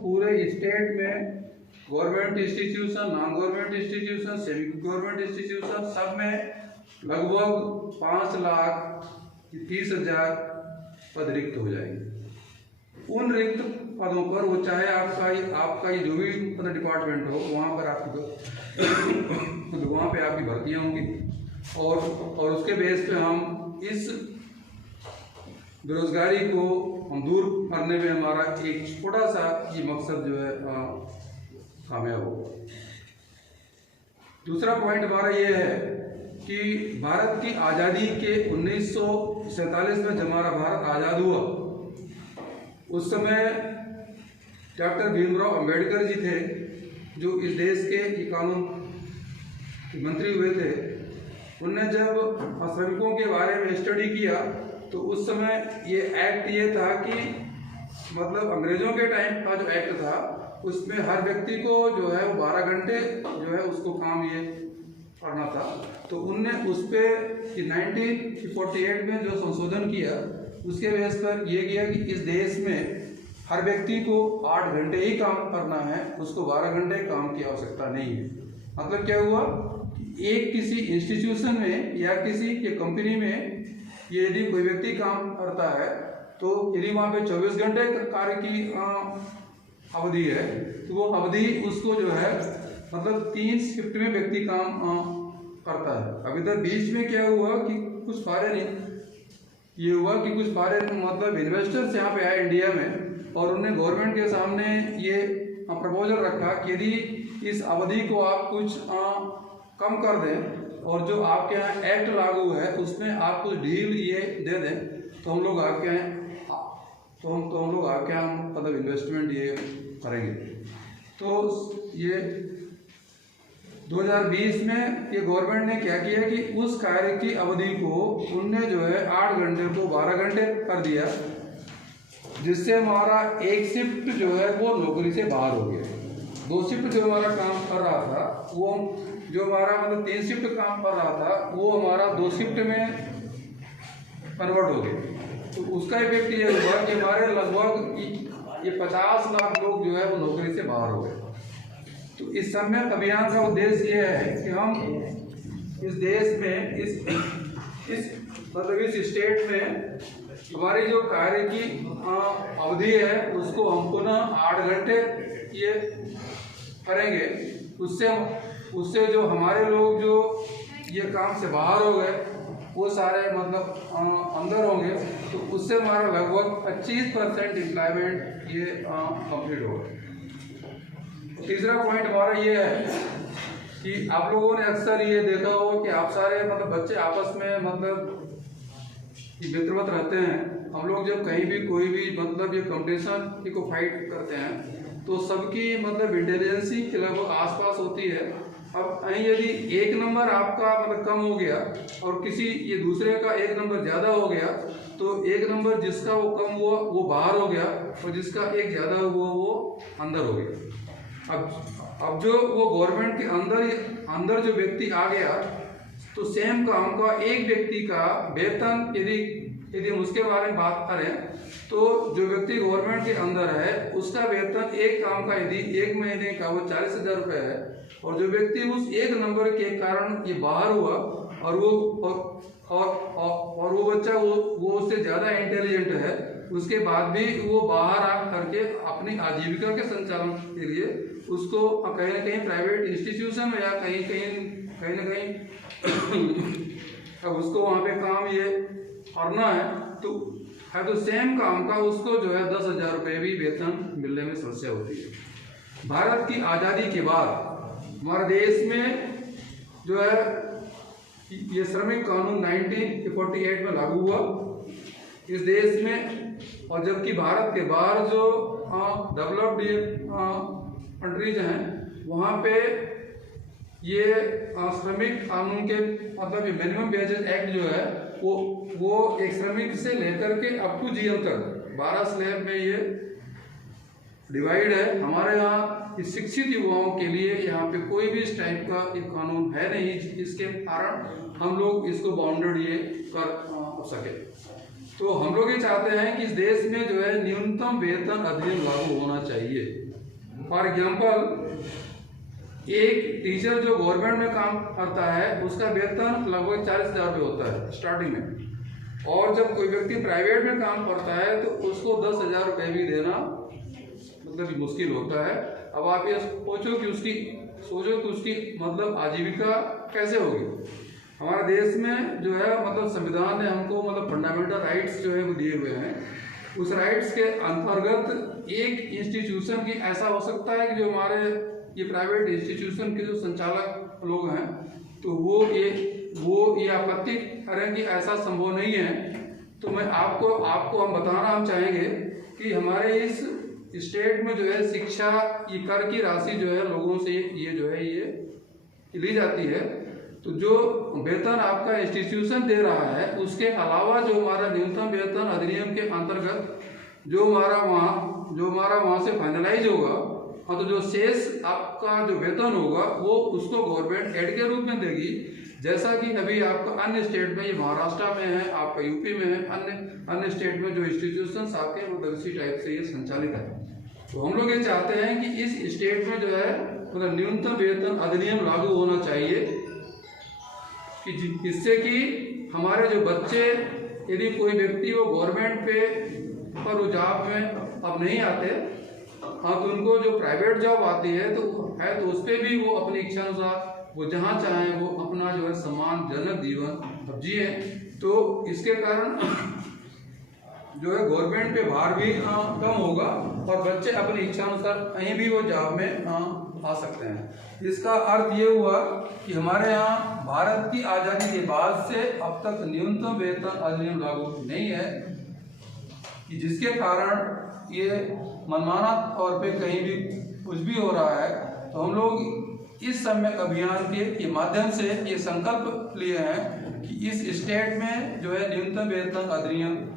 पूरे स्टेट में government institution, non government institution, semi government institution सब में लगभग 5,30,000 पद रिक्त हो जाएंगे। उन रिक्त पदों पर वो चाहे आपका जो भी मतलब डिपार्टमेंट हो, वहाँ पर वहाँ पे आपकी भर्तियाँ होंगी और उसके बेस पे हम इस बेरोजगारी को हम दूर करने में हमारा एक छोटा सा ये मकसद जो है कामयाब होगा। दूसरा पॉइंट हमारा ये है कि भारत की आज़ादी के 1947 में जब हमारा भारत आज़ाद हुआ, उस समय डॉक्टर भीमराव अंबेडकर जी थे जो इस देश के कानून मंत्री हुए थे। उनने जब श्रमिकों के बारे में स्टडी किया तो उस समय ये एक्ट ये था कि मतलब अंग्रेजों के टाइम का जो एक्ट था उसमें हर व्यक्ति को जो है वो 12 घंटे जो है उसको काम ये करना था। तो उनने उस पर 1948 में जो संशोधन किया उसके बेस पर ये किया कि इस देश में हर व्यक्ति को 8 घंटे ही काम करना है, उसको 12 घंटे काम की आवश्यकता नहीं है। मतलब क्या हुआ, एक किसी इंस्टीट्यूशन में या किसी के कंपनी में यदि कोई व्यक्ति काम करता है तो यदि वहाँ पे 24 घंटे कार्य की अवधि है तो वो अवधि उसको जो है मतलब 3 शिफ्ट में व्यक्ति काम करता है। अब इधर बीच में क्या हुआ कि कुछ फॉरेन ये हुआ कि कुछ फॉरेन मतलब इन्वेस्टर्स यहाँ पे आए इंडिया में और उन्होंने गवर्नमेंट के सामने ये प्रपोजल रखा कि यदि इस अवधि को आप कुछ कम कर दें और जो आपके यहाँ एक्ट लागू है उसमें आप कुछ डील ये दे दें तो हम लोग आपके यहाँ मतलब इन्वेस्टमेंट ये करेंगे। तो ये 2020 में ये गवर्नमेंट ने क्या किया कि उस कार्य की अवधि को उनने जो है 8 घंटे को 12 घंटे कर दिया, जिससे हमारा एक शिफ्ट जो है वो नौकरी से बाहर हो गया। 2 शिफ्ट जो हमारा काम कर रहा था वो जो हमारा मतलब 3 शिफ्ट काम कर रहा था वो हमारा 2 शिफ्ट में कन्वर्ट हो गया। तो उसका इफेक्ट ये हुआ कि हमारे लगभग ये 50 लाख लोग जो है वो नौकरी से बाहर हो गए। तो इस सम्यक अभियान का उद्देश्य ये है कि हम इस देश में इस स्टेट में हमारी जो कार्य की अवधि है उसको हम पुनः 8 घंटे ये करेंगे। उससे जो हमारे लोग जो ये काम से बाहर हो गए वो सारे मतलब अंदर होंगे, तो उससे हमारा लगभग 25% एम्प्लॉयमेंट ये कंप्लीट होगा। तीसरा पॉइंट हमारा ये है कि आप लोगों ने अक्सर ये देखा हो कि आप सारे मतलब बच्चे आपस में मतलब मित्रवत रहते हैं। हम लोग जब कहीं भी कोई भी मतलब ये कंपटीशन को फाइट करते हैं तो सबकी मतलब इंटेलिजेंसी के लगभग आसपास होती है। अब कहीं यदि 1 नंबर आपका मतलब कम हो गया और किसी ये दूसरे का 1 नंबर ज़्यादा हो गया तो 1 नंबर जिसका वो कम हुआ वो बाहर हो गया और जिसका 1 ज़्यादा हुआ वो अंदर हो गया। अब जो वो गवर्नमेंट के अंदर जो व्यक्ति आ गया तो सेम काम का एक व्यक्ति का वेतन यदि हम उसके बारे में बात करें तो जो व्यक्ति गवर्नमेंट के अंदर है उसका वेतन एक काम का यदि 1 महीने का वो 40,000 रुपये है और जो व्यक्ति उस 1 नंबर के कारण ये बाहर हुआ और वो बच्चा वो उससे ज़्यादा इंटेलिजेंट है, उसके बाद भी वो बाहर आ करके अपनी आजीविका के संचालन के लिए उसको कहीं ना कहीं प्राइवेट इंस्टीट्यूशन में या कहीं ना कहीं अब उसको वहाँ पे काम ये करना है तो सेम काम का उसको जो है 10,000 रुपये भी वेतन मिलने में समस्या होती है। भारत की आज़ादी के बाद हमारे देश में जो है ये श्रमिक कानून 1948 में लागू हुआ इस देश में, और जबकि भारत के बाहर जो डेवलप्ड कंट्रीज हैं वहाँ पे ये श्रमिक कानून के मतलब ये मिनिमम वेजेस एक्ट जो है वो एक श्रमिक से लेकर के अप टू जीएम तक 12 स्लैब में ये डिवाइड है। हमारे यहाँ शिक्षित युवाओं के लिए यहाँ पे कोई भी इस टाइप का एक कानून है नहीं, इसके कारण हम लोग इसको बाउंडेड ये कर सके। तो हम लोग ये चाहते हैं कि इस देश में जो है न्यूनतम वेतन अधिनियम लागू होना चाहिए। फॉर एग्जाम्पल, एक टीचर जो गवर्नमेंट में काम करता है उसका वेतन लगभग 40,000 रुपये होता है स्टार्टिंग में, और जब कोई व्यक्ति प्राइवेट में काम करता है तो उसको 10,000 रुपये भी देना मतलब मुश्किल होता है। अब आप ये सोचो कि उसकी मतलब आजीविका कैसे होगी। हमारे देश में जो है मतलब संविधान ने हमको मतलब फंडामेंटल राइट्स जो है वो दिए हुए हैं। उस राइट्स के अंतर्गत एक इंस्टीट्यूशन की ऐसा हो सकता है कि जो हमारे ये प्राइवेट इंस्टीट्यूशन के जो संचालक लोग हैं तो वो ये आपत्ति करें कि ऐसा संभव नहीं है। तो मैं आपको हम बताना हम चाहेंगे कि हमारे इस स्टेट में जो है शिक्षा ये कर की राशि जो है लोगों से ये ली जाती है। तो जो वेतन आपका इंस्टीट्यूशन दे रहा है उसके अलावा जो हमारा न्यूनतम वेतन अधिनियम के अंतर्गत जो हमारा वहाँ से फाइनलाइज होगा, हाँ, तो जो शेष आपका जो वेतन होगा वो उसको गवर्नमेंट एड के रूप में देगी। जैसा कि अभी आपका अन्य स्टेट में, ये महाराष्ट्र में है, आपका यूपी में है, अन्य स्टेट में जो इंस्टीट्यूशंस आपके मतलब इसी टाइप से ये संचालित है। तो हम लोग ये चाहते हैं कि इस स्टेट में जो है मतलब न्यूनतम वेतन अधिनियम लागू होना चाहिए कि जिससे कि हमारे जो बच्चे, यदि कोई व्यक्ति वो गवर्नमेंट पर वो जॉब में अब नहीं आते, हाँ, तो उनको जो प्राइवेट जॉब आती है तो उस पर भी वो अपनी इच्छा अनुसार वो जहाँ चाहें वो अपना जो है सम्मानजनक जीवन जिए। तो इसके कारण जो है गवर्नमेंट पे भार भी कम होगा और बच्चे अपनी इच्छा अनुसार कहीं भी वो जॉब में आ सकते हैं। इसका अर्थ ये हुआ कि हमारे यहाँ भारत की आज़ादी के बाद से अब तक न्यूनतम वेतन अधिनियम लागू नहीं है, कि जिसके कारण ये मनमाना तौर पे कहीं भी कुछ भी हो रहा है। तो हम लोग इस सम्यक अभियान के माध्यम से ये संकल्प लिए हैं कि इस स्टेट में जो है न्यूनतम वेतन अधिनियम